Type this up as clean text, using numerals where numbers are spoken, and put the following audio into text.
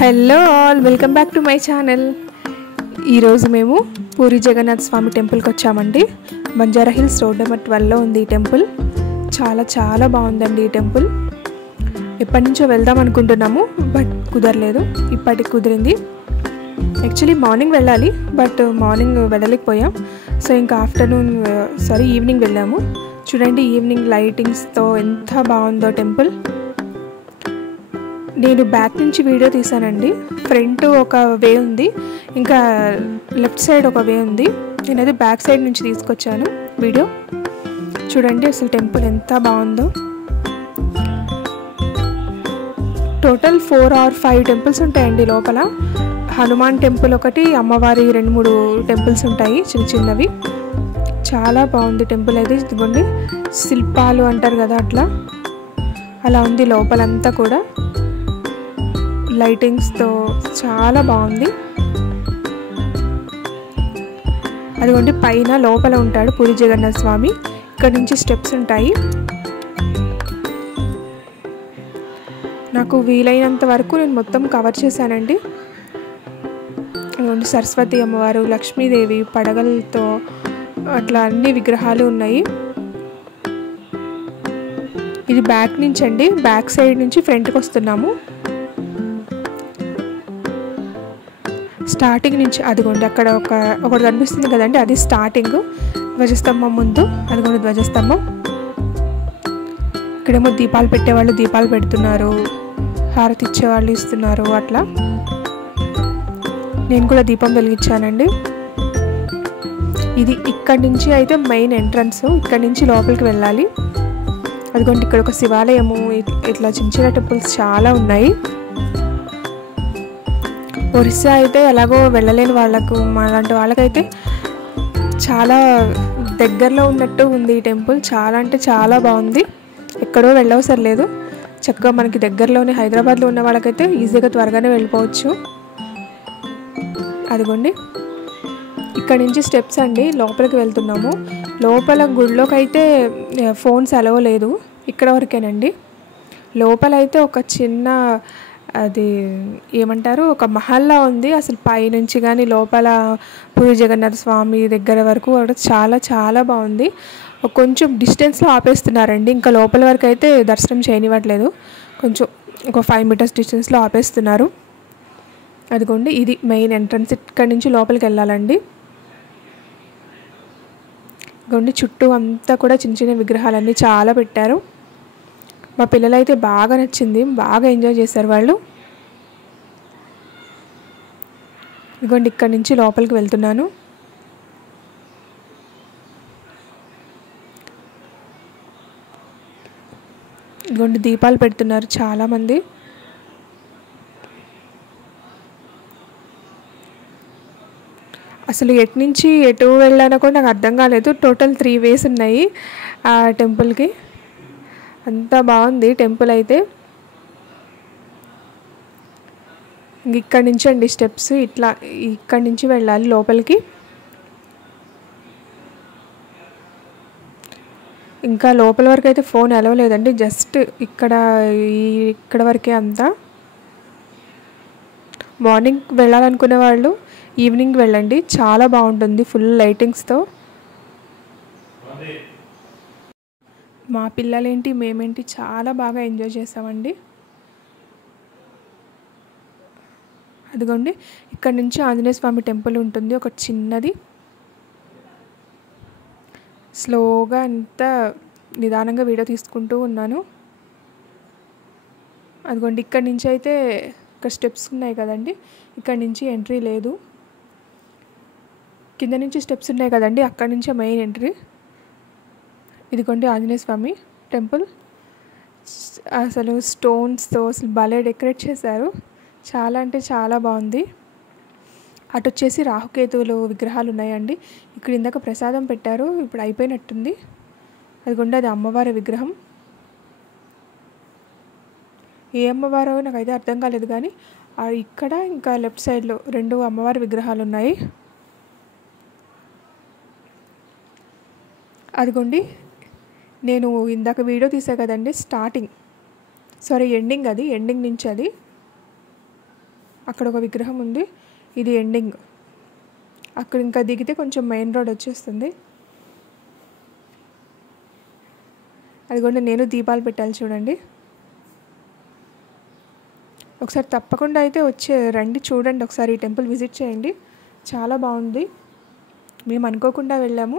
Hello all, welcome back to my channel. ఈరోజు మేము పూరి జగన్నాథ్ స్వామి టెంపుల్కి వచ్చామండి. బంజారా హిల్స్ రోడ్ నెంబర్ 12లో ఉంది ఈ టెంపుల్. చాలా చాలా బాగుందండి ఈ టెంపుల్. ఎప్పటి నుంచో వెళ్దాం అనుకుంటున్నాము, బట్ కుదరలేదు. ఇప్పటికి కుదిరింది. యాక్చువల్లీ మార్నింగ్ వెళ్ళాలి, బట్ మార్నింగ్ వెళ్ళలేకపోయాం. సో ఇంకా ఈవినింగ్ వెళ్ళాము. చూడండి, ఈవినింగ్ లైటింగ్స్తో ఎంత బాగుందో టెంపుల్. నేను బ్యాక్ నుంచి వీడియో తీసానండి. ఫ్రంట్ ఒక వే ఉంది, ఇంకా లెఫ్ట్ సైడ్ ఒక వే ఉంది. నేనైతే బ్యాక్ సైడ్ నుంచి తీసుకొచ్చాను వీడియో. చూడండి అసలు టెంపుల్ ఎంత బాగుందో. టోటల్ 4 or 5 టెంపుల్స్ ఉంటాయండి లోపల. హనుమాన్ టెంపుల్ ఒకటి, అమ్మవారి 2-3 టెంపుల్స్ ఉంటాయి చిన్న చిన్నవి. చాలా బాగుంది టెంపుల్ అయితే. ఇదిగోండి, శిల్పాలు అంటారు కదా, అలా ఉంది లోపలంతా కూడా. లైటింగ్స్తో చాలా బాగుంది. అదిగోండి, పైన లోపల ఉంటాడు పూరి జగన్నాథ్ స్వామి. ఇక్కడ నుంచి స్టెప్స్ ఉంటాయి. నాకు వీలైనంత వరకు నేను మొత్తం కవర్ చేశానండి. అదిగోండి, సరస్వతి అమ్మవారు, లక్ష్మీదేవి పడగలతో అట్లా అన్ని విగ్రహాలు ఉన్నాయి. ఇది బ్యాక్ నుంచి అండి, బ్యాక్ సైడ్ నుంచి ఫ్రంట్కి వస్తున్నాము. స్టార్టింగ్ నుంచి అదిగోండి, అక్కడ ఒకటి కనిపిస్తుంది కదండి, అది స్టార్టింగ్. ధ్వజస్తంభం ముందు అదిగోండి ధ్వజస్తంభం. ఇక్కడేమో దీపాలు పెట్టేవాళ్ళు దీపాలు పెడుతున్నారు, హారతి ఇచ్చేవాళ్ళు ఇస్తున్నారు. అట్లా నేను కూడా దీపం వెలిగించానండి. ఇది ఇక్కడి నుంచి అయితే మెయిన్ ఎంట్రన్స్. ఇక్కడి నుంచి లోపలికి వెళ్ళాలి. అదిగోండి, ఇక్కడ ఒక శివాలయము, ఇట్లా చిన్న చిన్న టెంపుల్స్ చాలా ఉన్నాయి. ఒరిస్సా అయితే ఎలాగో వెళ్ళలేని వాళ్ళకు, అలాంటి వాళ్ళకైతే చాలా దగ్గరలో ఉన్నట్టు ఉంది ఈ టెంపుల్. చాలా అంటే చాలా బాగుంది. ఎక్కడో వెళ్ళవసరం లేదు, చక్కగా మనకి దగ్గరలోనే హైదరాబాద్లో ఉన్న వాళ్ళకైతే ఈజీగా త్వరగానే వెళ్ళిపోవచ్చు. అదిగోండి, ఇక్కడ నుంచి స్టెప్స్ అండి, లోపలికి వెళ్తున్నాము. లోపల గుడిలోకి అయితే ఫోన్స్ అలవ్ లేదు, ఇక్కడ వరకేనండి. లోపలైతే ఒక చిన్న అది ఏమంటారు, ఒక మహల్లా ఉంది. అసలు పైనుంచి కానీ లోపల పూరి జగన్నాథ స్వామి దగ్గర వరకు చాలా చాలా బాగుంది. కొంచెం డిస్టెన్స్లో ఆపేస్తున్నారండి, ఇంకా లోపల వరకు అయితే దర్శనం చేయనివ్వట్లేదు. కొంచెం ఒక 5 meters డిస్టెన్స్లో ఆపేస్తున్నారు. అదిగోండి, ఇది మెయిన్ ఎంట్రన్స్. ఇక్కడి నుంచి లోపలికి వెళ్ళాలండి. ఇదిగోండి, చుట్టూ అంతా కూడా చిన్న చిన్న విగ్రహాలన్నీ చాలా పెట్టారు. మా పిల్లలైతే బాగా నచ్చింది, బాగా ఎంజాయ్ చేశారు వాళ్ళు. ఇదిగోండి, ఇక్కడి నుంచి లోపలికి వెళ్తున్నాను. ఇదిగోండి, దీపాలు పెడుతున్నారు చాలామంది. అసలు ఎటు నుంచి ఎటు వెళ్ళానో కూడా నాకు అర్థం కాలేదు. టోటల్ 3 ways ఉన్నాయి ఆ టెంపుల్కి. అంత బాగుంది టెంపుల్ అయితే. ఇక్కడి నుంచి అండి స్టెప్స్, ఇట్లా ఇక్కడి నుంచి వెళ్ళాలి లోపలికి. ఇంకా లోపల వరకు అయితే ఫోన్ అలవ్ లేదండి, జస్ట్ ఇక్కడ వరకే అంతా. మార్నింగ్ వెళ్ళాలనుకునే వాళ్ళు ఈవినింగ్ వెళ్ళండి, చాలా బాగుంటుంది ఫుల్ లైటింగ్స్తో. మా పిల్లలేంటి మేమేంటి చాలా బాగా ఎంజాయ్ చేసామండి. అదిగోండి, ఇక్కడ నుంచి ఆంజనేయ స్వామి టెంపుల్ ఉంటుంది, ఒక చిన్నది. స్లోగా అంతా నిదానంగా వీడియో తీసుకుంటూ ఉన్నాను. అదిగోండి, ఇక్కడ నుంచి అయితే ఇక్కడ స్టెప్స్ ఉన్నాయి కదండి, ఇక్కడ నుంచి ఎంట్రీ లేదు. కింద నుంచి స్టెప్స్ ఉన్నాయి కదండి, అక్కడి నుంచే మెయిన్ ఎంట్రీ. ఇదిగోండి ఆంజనేయ స్వామి టెంపుల్. అసలు స్టోన్స్తో అసలు భలే డెకరేట్ చేశారు, చాలా అంటే చాలా బాగుంది. అటు వచ్చేసి రాహుకేతువులు విగ్రహాలు ఉన్నాయండి. ఇక్కడ ఇందాక ప్రసాదం పెట్టారు, ఇప్పుడు అయిపోయినట్టుంది. అదిగోండి, అది అమ్మవారి విగ్రహం. ఏ అమ్మవారో నాకైతే అర్థం కాలేదు, కానీ ఇక్కడ ఇంకా లెఫ్ట్ సైడ్లో 2 అమ్మవారి విగ్రహాలు ఉన్నాయి. అదిగోండి, నేను ఇందాక వీడియో తీసా కదండి, ఎండింగ్, అది ఎండింగ్ నుంచి అది అక్కడ ఒక విగ్రహం ఉంది. ఇది ఎండింగ్. అక్కడ ఇంకా దిగితే కొంచెం మెయిన్ రోడ్ వచ్చేస్తుంది. అదిగోండి నేను దీపాలు పెట్టాలి చూడండి. ఒకసారి తప్పకుండా అయితే రండి, చూడండి ఒకసారి ఈ టెంపుల్ విజిట్ చేయండి. చాలా బాగుంది. మేము అనుకోకుండా వెళ్ళాము.